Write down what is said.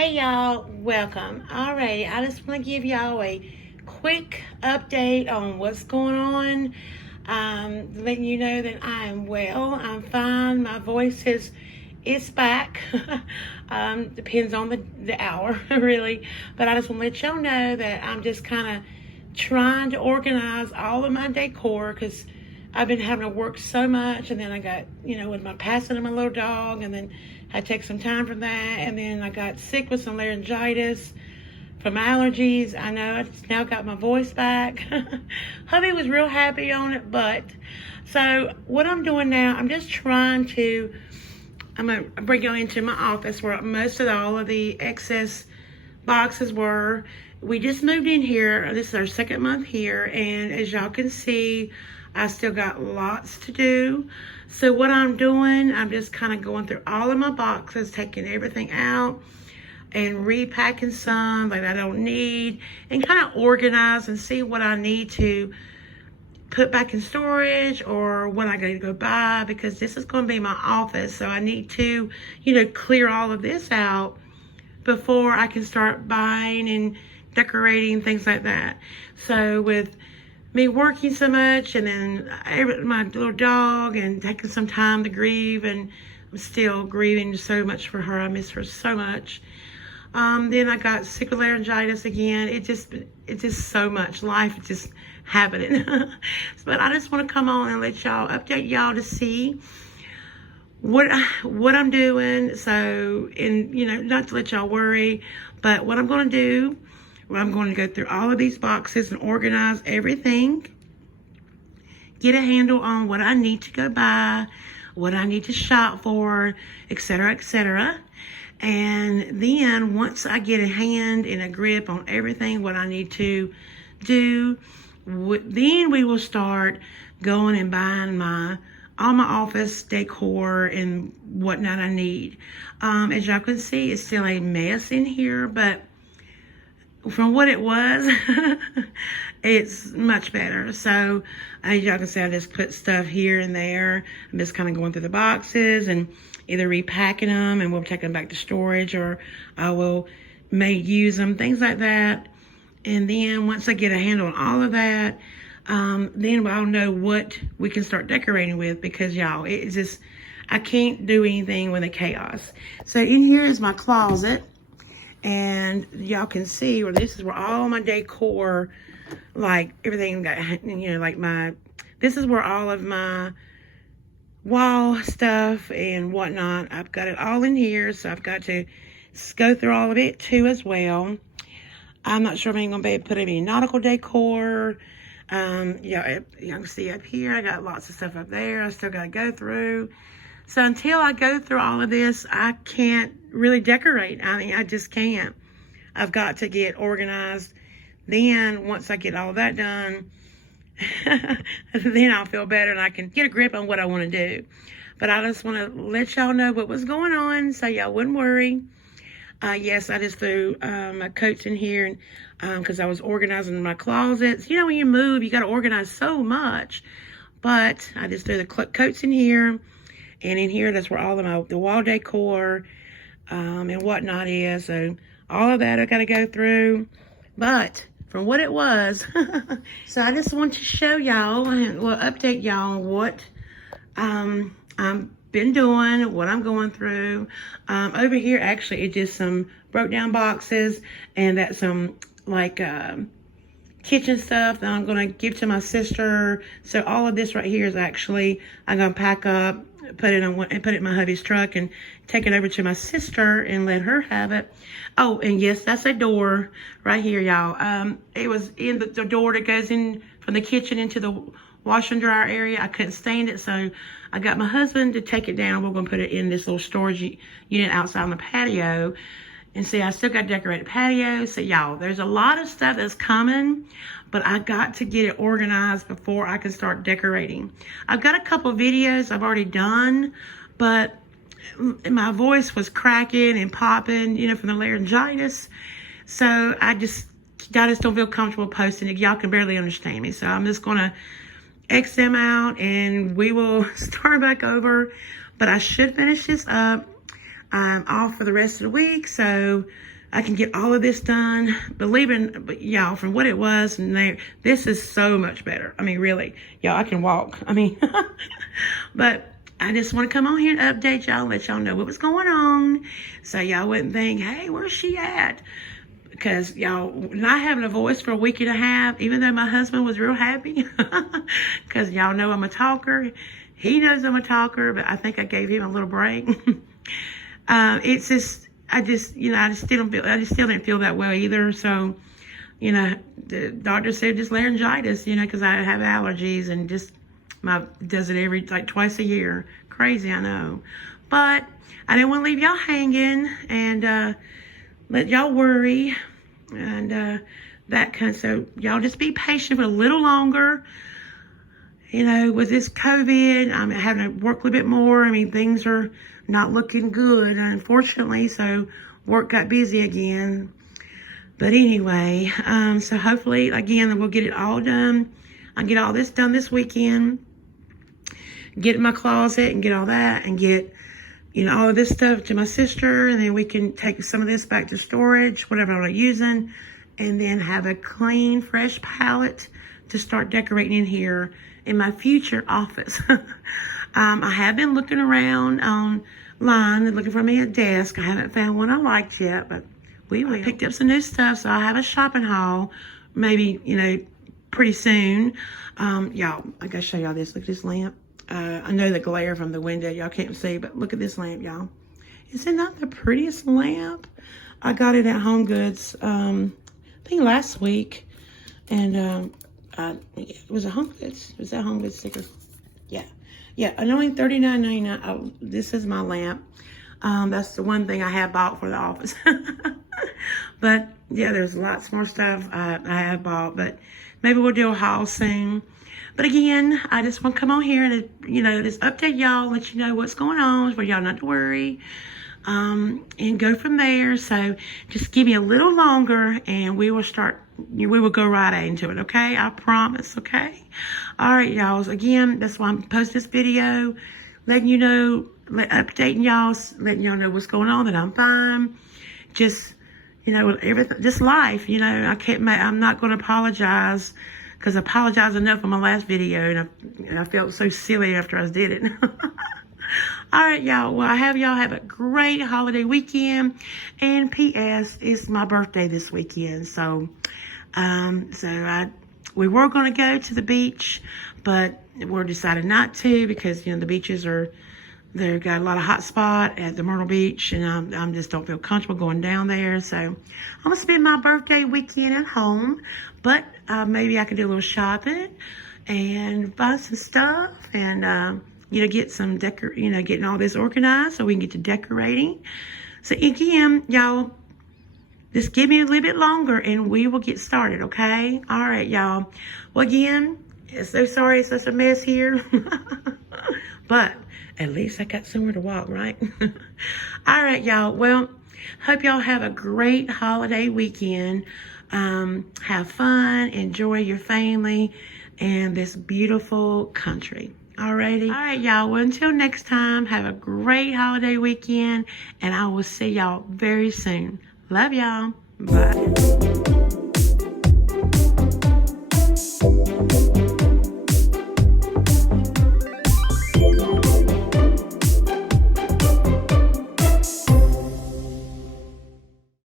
Hey y'all, welcome. Alright, I just want to give y'all a quick update on what's going on. Letting you know that I am well, I'm fine, my voice is back. Depends on the hour, really. But I just want to let y'all know that I'm just kind of trying to organize all of my decor because I've been having to work so much, and then I got, with my passing of my little dog, and then I take some time from that, and then I got sick with some laryngitis from allergies. I know I just now got my voice back. Hubby was real happy on it, but so what I'm doing now, I'm just trying to, I'm gonna bring you into my office where most of all of the excess boxes were. We just moved in here. This is our second month here, and as y'all can see, I still got lots to do. So what I'm doing, I'm just kind of going through all of my boxes, taking everything out and repacking some that I don't need, and kind of organize and see what I need to put back in storage or what I got to go buy, because this is going to be my office. So I need to, clear all of this out before I can start buying and decorating, things like that. So with me working so much, and then my little dog, and taking some time to grieve, and I'm still grieving so much for her. I miss her so much. Then I got sick with laryngitis again. It's just so much. Life is just happening. But I just want to come on and let y'all, update y'all to see what I'm doing. So, not to let y'all worry, but what I'm going to do, I'm going to go through all of these boxes and organize everything, get a handle on what I need to go buy, what I need to shop for, etc., etc. And then once I get a hand and a grip on everything, what I need to do, then we will start going and buying all my office decor and whatnot I need. As y'all can see, it's still a mess in here, but from what it was, it's much better. So as y'all can see, I just put stuff here and there. I'm just kind of going through the boxes and either repacking them, and we'll take them back to storage, or I may use them, things like that. And then once I get a handle on all of that, then I'll know what we can start decorating with, because y'all, it's just, I can't do anything with the chaos. So in here is my closet. And y'all can see where this is where all my decor, like everything got, this is where all of my wall stuff and whatnot, I've got it all in here. So I've got to go through all of it too as well. I'm not sure if I'm going to be able to put any nautical decor. You can see up here, I got lots of stuff up there I still got to go through. So until I go through all of this, I can't really decorate. I mean, I just can't. I've got to get organized. Then once I get all that done, then I'll feel better and I can get a grip on what I want to do. But I just want to let y'all know what was going on, so y'all wouldn't worry. Yes, I just threw my coats in here because I was organizing my closets. When you move, you got to organize so much. But I just threw the coats in here. And in here, that's where all of the wall decor and whatnot is. So all of that I got to go through. But from what it was, so I just want to show y'all and update y'all on what I've been doing, what I'm going through. Over here, actually, it's just some broke down boxes, and that's some kitchen stuff that I'm going to give to my sister. So all of this right here is actually, I'm going to pack up, put it in my hubby's truck and take it over to my sister and let her have it. Oh, and yes, that's a door right here, y'all. It was in the door that goes in from the kitchen into the wash and dryer area. I couldn't stand it, so I got my husband to take it down. We're going to put it in this little storage unit outside on the patio. And see, I still got to decorate the patio. So y'all, there's a lot of stuff that's coming, but I got to get it organized before I can start decorating. I've got a couple videos I've already done, but my voice was cracking and popping, from the laryngitis. So I just don't feel comfortable posting it. Y'all can barely understand me. So I'm just going to X them out and we will start back over. But I should finish this up. I'm off for the rest of the week, so I can get all of this done. But y'all, from what it was, and this is so much better. I mean, really, y'all, I can walk. I mean, but I just want to come on here and update y'all, let y'all know what was going on, so y'all wouldn't think, hey, where's she at? Because y'all, not having a voice for a week and a half, even though my husband was real happy, because y'all know I'm a talker. He knows I'm a talker, but I think I gave him a little break. It's just, I just still didn't feel that well either. So, the doctor said just laryngitis, because I have allergies, and just does it like twice a year. Crazy, I know. But I didn't want to leave y'all hanging and let y'all worry and that kind of, so y'all just be patient for a little longer. With this COVID, I'm having to work a little bit more. I mean, things are not looking good, unfortunately, so work got busy again. But anyway, so hopefully, again, we'll get it all done. I'll get all this done this weekend, get in my closet and get all that, and get, all of this stuff to my sister, and then we can take some of this back to storage, whatever I'm using, and then have a clean, fresh palette to start decorating in here in my future office. I have been looking around online and looking for me a desk. I haven't found one I liked yet, but I picked up some new stuff, so I have a shopping haul, maybe, pretty soon. Y'all, I gotta show y'all this. Look at this lamp. I know the glare from the window, y'all can't see, but look at this lamp, y'all. Is it not the prettiest lamp? I got it at Home Goods, I think last week, and it was a Home Goods. Was that Home Goods sticker? Yeah, and only $39.99. Oh, this is my lamp. That's the one thing I have bought for the office. But yeah, there's lots more stuff I have bought, but maybe we'll do a haul soon. But again, I just want to come on here and, just update y'all, let you know what's going on for y'all not to worry, and go from there. So just give me a little longer and we will go right into it, okay? I promise, okay? All right, y'all. Again, that's why I'm posting this video, letting you know, updating y'all, letting y'all know what's going on, that I'm fine. Just, everything, just life, I'm not going to apologize, because I apologized enough on my last video, and I felt so silly after I did it. All right, y'all. Well, I have y'all have a great holiday weekend. And P.S., it's my birthday this weekend. So, we were going to go to the beach, but we're decided not to, because, the beaches they've got a lot of hot spot at the Myrtle Beach, and I just don't feel comfortable going down there. So I'm going to spend my birthday weekend at home, but maybe I can do a little shopping and buy some stuff, and get some getting all this organized so we can get to decorating. So again, y'all, just give me a little bit longer and we will get started, okay? All right, y'all. Well, again, so sorry it's such a mess here. But at least I got somewhere to walk, right? All right, y'all. Well, hope y'all have a great holiday weekend. Have fun, enjoy your family and this beautiful country. Alrighty. All right, y'all. Well, until next time, have a great holiday weekend, and I will see y'all very soon. Love y'all. Bye.